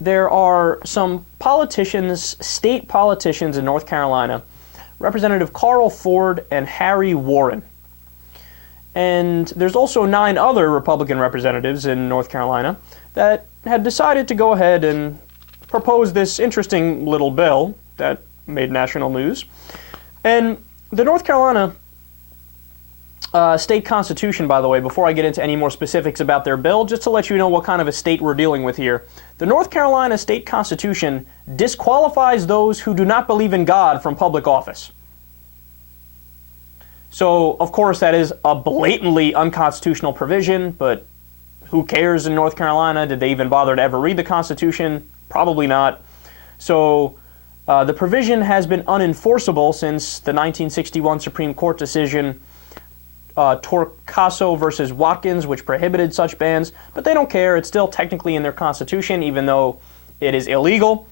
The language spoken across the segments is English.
there are some politicians, state politicians in North Carolina, Representative Carl Ford and Harry Warren. And there's also 9 other Republican representatives in North Carolina that had decided to go ahead and propose this interesting little bill that made national news. And the North Carolina state constitution, by the way, before I get into any more specifics about their bill, just to let you know what kind of a state we're dealing with here. The North Carolina state constitution disqualifies those who do not believe in God from public office. So, of course, that is a blatantly unconstitutional provision, but who cares in North Carolina? Did they even bother to ever read the Constitution? Probably not. So, the provision has been unenforceable since the 1961 Supreme Court decision, Torcaso versus Watkins, which prohibited such bans, but they don't care. It's still technically in their Constitution, even though it is illegal.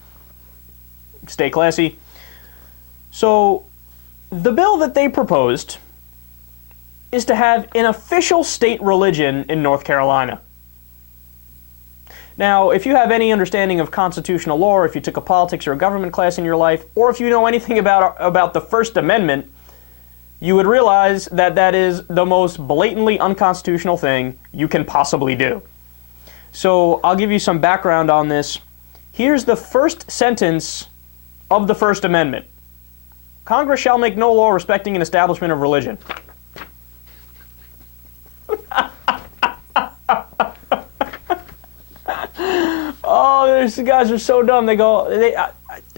Stay classy. So, the bill that they proposed is to have an official state religion in North Carolina. Now, if you have any understanding of constitutional law, or if you took a politics or a government class in your life, or if you know anything about the First Amendment, you would realize that that is the most blatantly unconstitutional thing you can possibly do. So I'll give you some background on this. Here's the first sentence of the First Amendment. Congress shall make no law respecting an establishment of religion. Oh, these guys are so dumb. They go,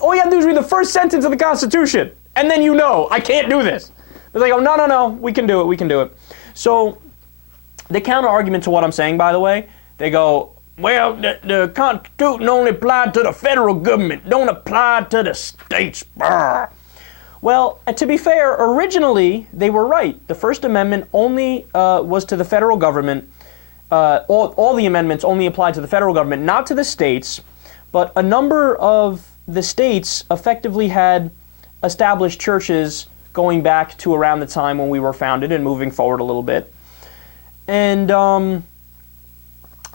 all you have to do is read the first sentence of the Constitution, and then you know, I can't do this. They go, no, we can do it. So the counter argument to what I'm saying, by the way, they go, well, the Constitution only applied to the federal government, don't apply to the states. Well, to be fair, originally they were right. The First Amendment only was to the federal government. All the amendments only applied to the federal government, not to the states, but a number of the states effectively had established churches going back to around the time when we were founded and moving forward a little bit. And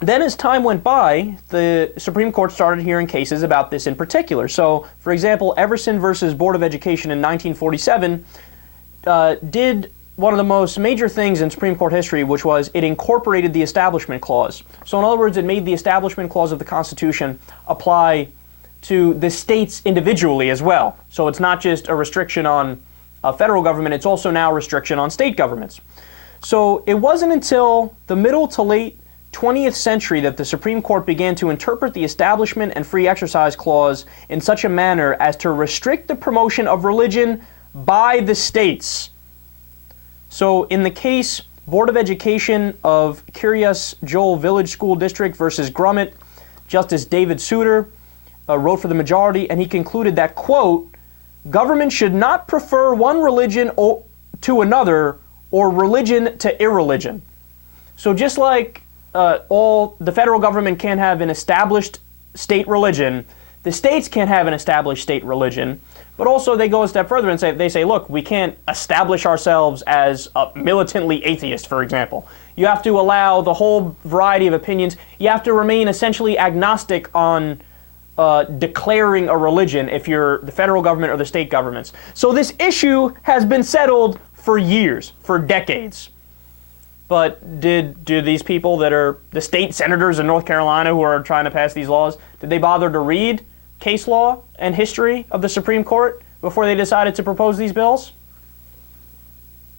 then as time went by, the Supreme Court started hearing cases about this in particular. So, for example, Everson versus Board of Education in 1947 did one of the most major things in Supreme Court history, which was it incorporated the Establishment Clause. So in other words, it made the Establishment Clause of the Constitution apply to the states individually as well. So it's not just a restriction on federal government, it's also now a restriction on state governments. So it wasn't until the middle to late 20th century that the Supreme Court began to interpret the Establishment and Free Exercise Clause in such a manner as to restrict the promotion of religion by the states. So in the case, Board of Education of Curious Joel Village School District versus Grummet, Justice David Souter wrote for the majority, and he concluded that, quote, government should not prefer one religion to another or religion to irreligion. So just like the federal government can't have an established state religion, the states can't have an established state religion, but also they go a step further and they say, look, we can't establish ourselves as militantly atheist, for example. You have to allow the whole variety of opinions. You have to remain essentially agnostic on declaring a religion if you're the federal government or the state governments. So this issue has been settled for years, for decades. But do these people that are the state senators in North Carolina who are trying to pass these laws, did they bother to read case law and history of the Supreme Court before they decided to propose these bills?